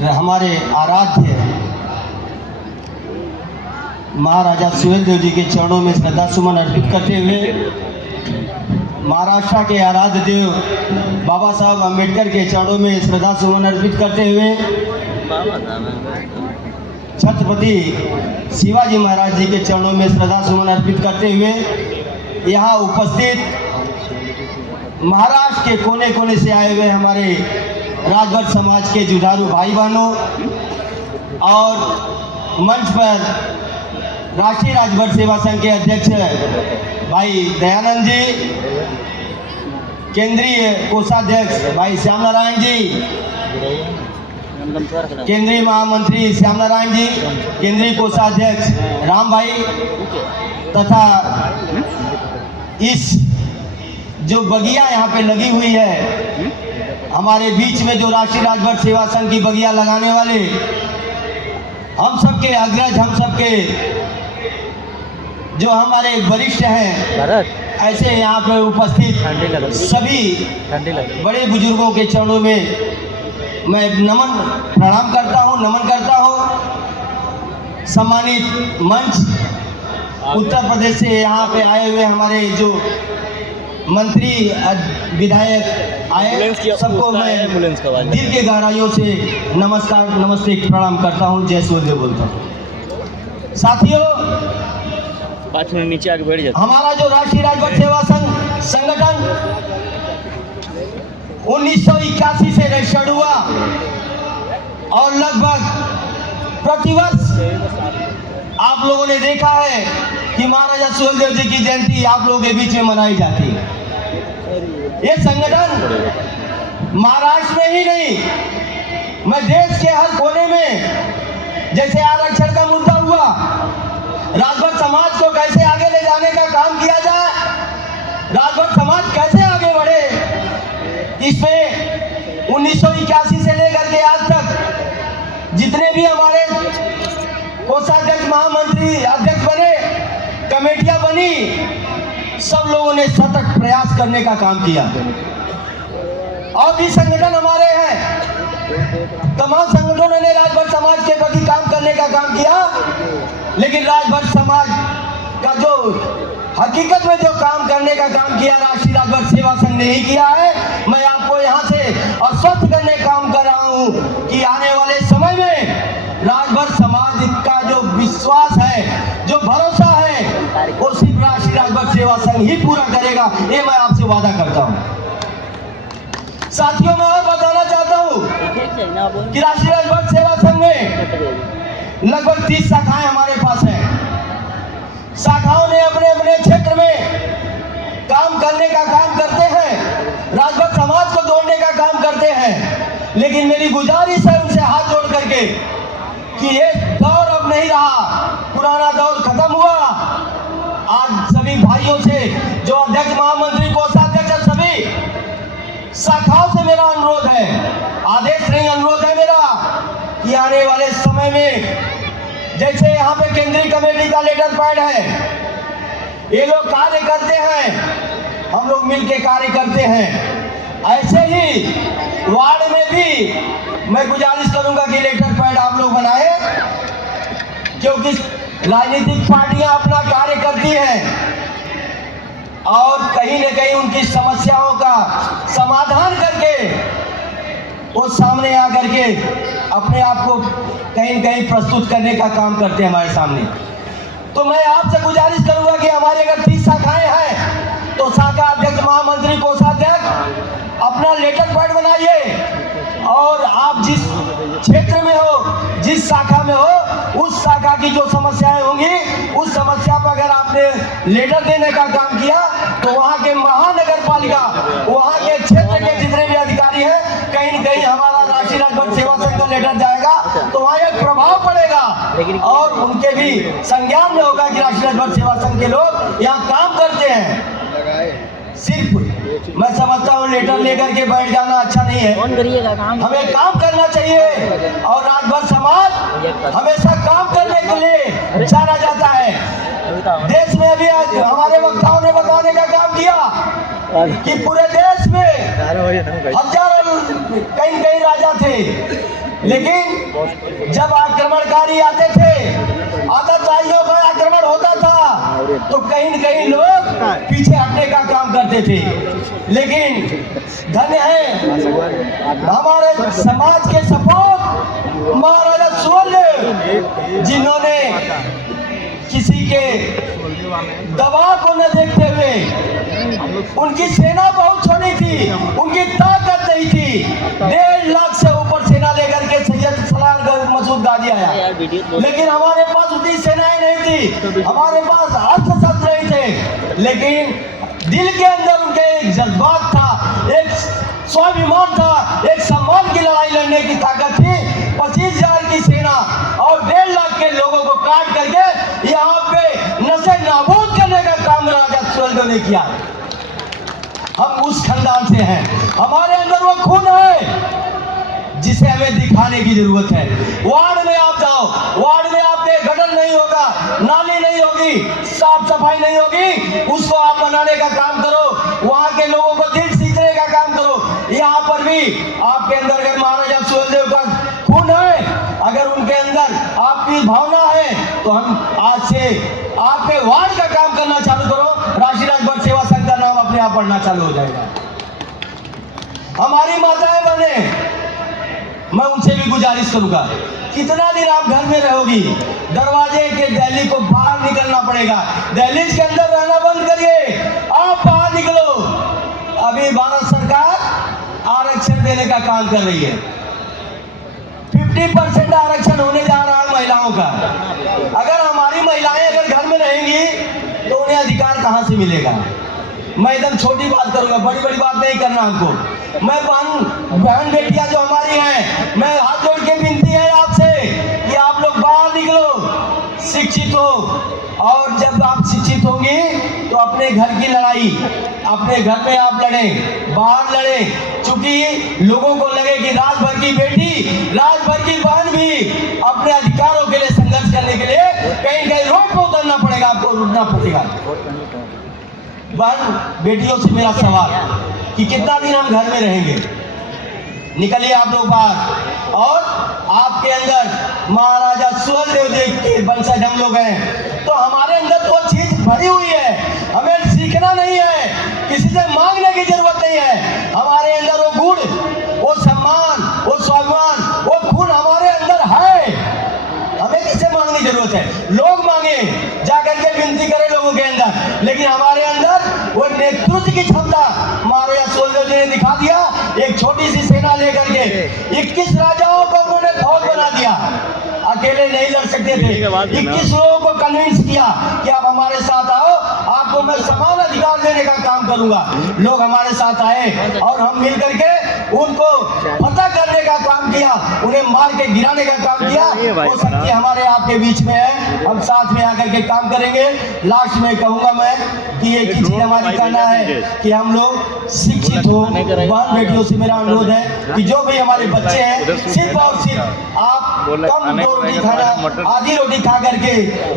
हमारे आराध्य महाराजा सुहेलदेव जी के चरणों में श्रद्धा सुमन अर्पित करते हुए महाराष्ट्र के आराध्य देव बाबा साहब अम्बेडकर के चरणों में श्रद्धा सुमन अर्पित करते हुए छत्रपति शिवाजी महाराज जी के चरणों में श्रद्धा सुमन अर्पित करते हुए यहाँ उपस्थित महाराष्ट्र के कोने कोने से आए हुए हमारे राजभर समाज के जुझारू भाई बहनों और मंच पर राष्ट्रीय राजभर सेवा संघ के अध्यक्ष भाई दयानंद जी, केंद्रीय कोषाध्यक्ष भाई श्याम नारायण जी, केंद्रीय महामंत्री श्याम नारायण जी, केंद्रीय कोषाध्यक्ष राम भाई तथा इस जो बगिया यहाँ पे लगी हुई है हमारे बीच में जो राष्ट्रीय राजभर सेवा संघ की बगिया लगाने वाले हम सबके अग्रज, हम सबके जो हमारे वरिष्ठ हैं, ऐसे यहाँ पे उपस्थित सभी बड़े बुजुर्गों के चरणों में मैं प्रणाम करता हूँ, नमन करता हूँ। सम्मानित मंच, उत्तर प्रदेश से यहाँ पे आए हुए हमारे जो मंत्री विधायक आए, सबको मैं दिल के गहराइयों से नमस्कार, नमस्ते, प्रणाम करता हूँ, जय सूर्यदेव बोलता हूँ। साथियों, 5 मिनट नीचे आगे बैठ जाते। हमारा जो राष्ट्रीय राजभर सेवा संघ संगठन 1981 से रजिस्टर्ड हुआ और लगभग प्रतिवर्ष आप लोगों ने देखा है कि महाराजा सुहेलदेव जी की जयंती आप लोगों के बीच में मनाई जाती है। ये संगठन महाराष्ट्र में ही नहीं, मैं देश के हर कोने में, जैसे आरक्षण का मुद्दा हुआ, राजभर समाज को कैसे आगे ले जाने का काम किया जाए, राजभर समाज कैसे आगे बढ़े, इसमें 1981 से लेकर के आज तक जितने भी हमारे कोषाध्यक्ष, महामंत्री, अध्यक्ष बने, कमेटियां बनी, सब लोगों ने सतत प्रयास करने का काम किया। और भी संगठन हमारे हैं, तमाम संगठनों ने राजभर समाज के प्रति काम करने का काम किया, लेकिन राजभर समाज का जो हकीकत में जो काम करने का काम किया राष्ट्रीय राजभर सेवा संघ ने ही किया है। मैं आपको यहाँ से आश्वस्त करने का काम कर रहा हूँ कि आने वाले समय में राजभर समाज का जो विश्वास है, जो भरोसा है, वो सिर्फ राष्ट्रीय राजभर सेवा संघ ही पूरा करेगा, ये मैं आपसे वादा करता हूँ। साथियों, मैं और बताना चाहता हूँ कि राष्ट्रीय राजभर सेवा संघ में लगभग 30 शाखाएं हमारे पास हैं। शाखाओं ने अपने अपने क्षेत्र में काम करने का काम करते हैं, राजभर समाज को जोड़ने का काम करते हैं, लेकिन मेरी गुजारिश है उनसे हाथ जोड़ करके कि ये दौर अब नहीं रहा, पुराना दौर खत्म हुआ। आज सभी भाइयों से, जो अध्यक्ष, महामंत्री, कोषाध्यक्ष, सभी शाखाओं से मेरा अनुरोध है, आदेश नहीं, अनुरोध है मेरा कि आने वाले समय में जैसे यहाँ पे केंद्रीय कमेटी का लेटर पैड है, ये लोग कार्य करते हैं, हम लोग मिलके कार्य करते हैं, ऐसे ही वार्ड में भी मैं गुजारिश करूंगा कि लेटर पैड आप लोग बनाए, क्योंकि राजनीतिक पार्टियां अपना कार्य करती हैं और कहीं न कहीं उनकी समस्याओं का समाधान करके वो सामने आकर के अपने आप को कहीं न कहीं प्रस्तुत करने का काम करते हैं हमारे सामने। तो मैं आपसे गुजारिश करूंगा कि हमारे अगर 30 शाखाएं हैं तो शाखा अध्यक्ष, महामंत्री, कोषाध्यक्ष अपना लेटर पैड बनाइए और आप जिस क्षेत्र में हो, जिस शाखा में हो, उस शाखा की जो समस्याएं होंगी, उस समस्या पर अगर आपने लेटर देने का काम किया तो वहाँ के महानगर पालिका, वहाँ के क्षेत्र के जितने भी अधिकारी हैं, कहीं न कहीं हमारा राष्ट्रीय राजभर सेवा संघ का लेटर जाएगा तो वहाँ एक प्रभाव पड़ेगा और उनके भी संज्ञान में होगा कि राष्ट्रीय राजभर सेवा संघ के लोग यहाँ काम करते हैं। सिर्फ मैं समझता हूँ लेटर लेकर के बैठ जाना अच्छा नहीं है, हमें काम करना चाहिए और राजभर समाज हमेशा काम करने के लिए जाना जाता है। देश में अभी हमारे वक्ताओं ने बताने का काम किया कि पूरे देश में हजारों कई कई राजा थे, लेकिन जब आक्रमणकारी आते थे, आतंकवादियों पर आक्रमण होता था, तो कहीं न कहीं लोग पीछे हटने का काम करते थे। लेकिन धन्य है हमारे समाज के सपूत महाराजा सुहेलदेव, जिन्होंने किसी के दबाव को न देखते हुए, उनकी सेना बहुत छोटी थी, उनकी ताकत नहीं थी, 1.5 लाख से ऊपर सेना लेकर के सैयद सलाम मसूद गाजी आया। लेकिन हमारे पास उतनी सेनाएं नहीं थी, हमारे पास अस्त्र शस्त्र नहीं थे, लेकिन दिल के अंदर उनके एक जज्बात था, एक स्वाभिमान था, एक सम्मान की लड़ाई लड़ने की ताकत थी। 25,000 की सेना और 1.5 लाख के लोगों को काट करके यहाँ पे नशे नाबूद करने का काम राजा सुहेलदेव ने किया। हम उस खानदान से हैं, हमारे अंदर वो खून है जिसे हमें दिखाने की जरूरत है। वार्ड में आप जाओ, वार्ड में आपके गटर नहीं होगा, नाली नहीं होगी, साफ सफाई नहीं होगी, उसको आप बनाने का काम करो, वहाँ के लोगों को दिल सीखने का काम करो। यहाँ पर भी आपके अंदर अगर महाराजा सुहेलदेव का खून है, अगर उनके अंदर आपकी भावना है, तो हम आज से आपके वार्ड का काम करना चालू करो, राष्ट्रीय राजभर सेवा संघ का नाम अपने आप पढ़ना चालू हो जाएगा। हमारी माताएं बने, मैं उनसे भी गुजारिश करूंगा, कितना दिन आप घर में रहोगी, दरवाजे के दहली को बाहर निकलना पड़ेगा, दहलीज के अंदर रहना बंद करिए, आप बाहर निकलो। अभी भारत सरकार आरक्षण देने का काम कर रही है, 50% आरक्षण होने जा रहा है महिलाओं का। अगर हमारी महिलाएं अगर घर में रहेंगी तो उन्हें अधिकार कहां से मिलेगा? मैं एकदम छोटी बात करूंगा, बड़ी बड़ी बात नहीं करना हमको। मैं बहन बेटियां जो हमारी हैं, मैं हाथ जोड़ के विनती है आपसे कि आप लोग बाहर निकलो, शिक्षित हो, और जब आप शिक्षित होंगे तो अपने घर की लड़ाई अपने घर में आप लड़ें, बाहर लड़ें, क्योंकि लोगों को लगे कि राजभर की बेटी, राजभर की बहन भी अपने अधिकारों के लिए संघर्ष करने के लिए कहीं कहीं रोड पर उतरना पड़ेगा, आपको रुकना पड़ेगा। बहन बेटियों से मेरा सवाल कि कितना दिन हम घर में रहेंगे? निकलिए आप लोग बाहर, और आपके अंदर महाराजा सुहेलदेव जी के वंशज हम लोग हैं, तो हमारे अंदर तो चीज भरी हुई है, हमें सीखना नहीं है, किसी से मांगने की जरूरत नहीं है। हमारे अंदर वो गुण, वो सम्मान, वो स्वाभिमान, वो खून हमारे अंदर है, हमें किससे मांगने की जरूरत है? लोग मांगे, जाकर के विनती करें लोगों के अंदर, लेकिन हमारे अंदर वो नेतृत्व की क्षमता महाराजा सुहेलदेव जी ने दिखा दिया। एक छोटी सी सेना लेकर के 21 राजाओं को उन्होंने फौज बना दिया, अकेले नहीं लड़ सकते थे। 21 लोगों को कन्विंस किया कि आप हमारे साथ आओ, आपको मैं समान अधिकार देने का काम करूंगा। लोग हमारे साथ आए और हम मिल करके उनको फतह करने का काम किया, उन्हें मार के गिराने का काम किया। वो शक्ति हमारे आपके बीच में है, हम साथ में आकर के काम करेंगे। लास्ट में कहूंगा मैं कि एक ही चीज हमारी कहना है कि हम लोग शिक्षित हो। बहन बेटियों से मेरा अनुरोध है कि जो भी हमारे बच्चे हैं, सिर्फ और सिर्फ आप कम 2 रोटी खाना, आधी रोटी खा करके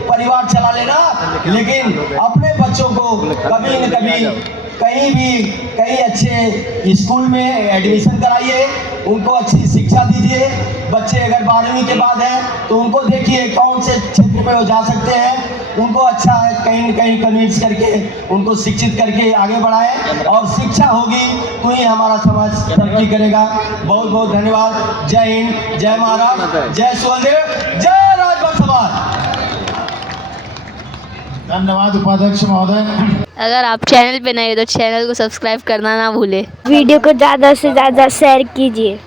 परिवार चला लेना, लेकिन अपने बच्चों को कभी न कभी कहीं अच्छे स्कूल में एडमिशन कराइए, उनको अच्छी शिक्षा दीजिए। बच्चे अगर 12वीं के बाद हैं तो उनको देखिए कौन से क्षेत्र में वो जा सकते हैं, उनको अच्छा है कहीं न कहीं कन्विंस करके उनको शिक्षित करके आगे बढ़ाएं, और शिक्षा होगी तो ही हमारा समाज तरक्की करेगा। बहुत बहुत धन्यवाद। जय हिंद, जय महाराष्ट्र, जय सुहेलदेव, जय राजभर समाज। धन्यवाद उपाध्यक्ष महोदय। अगर आप चैनल पे नए हो तो चैनल को सब्सक्राइब करना ना भूले। वीडियो को ज़्यादा से ज़्यादा शेयर कीजिए।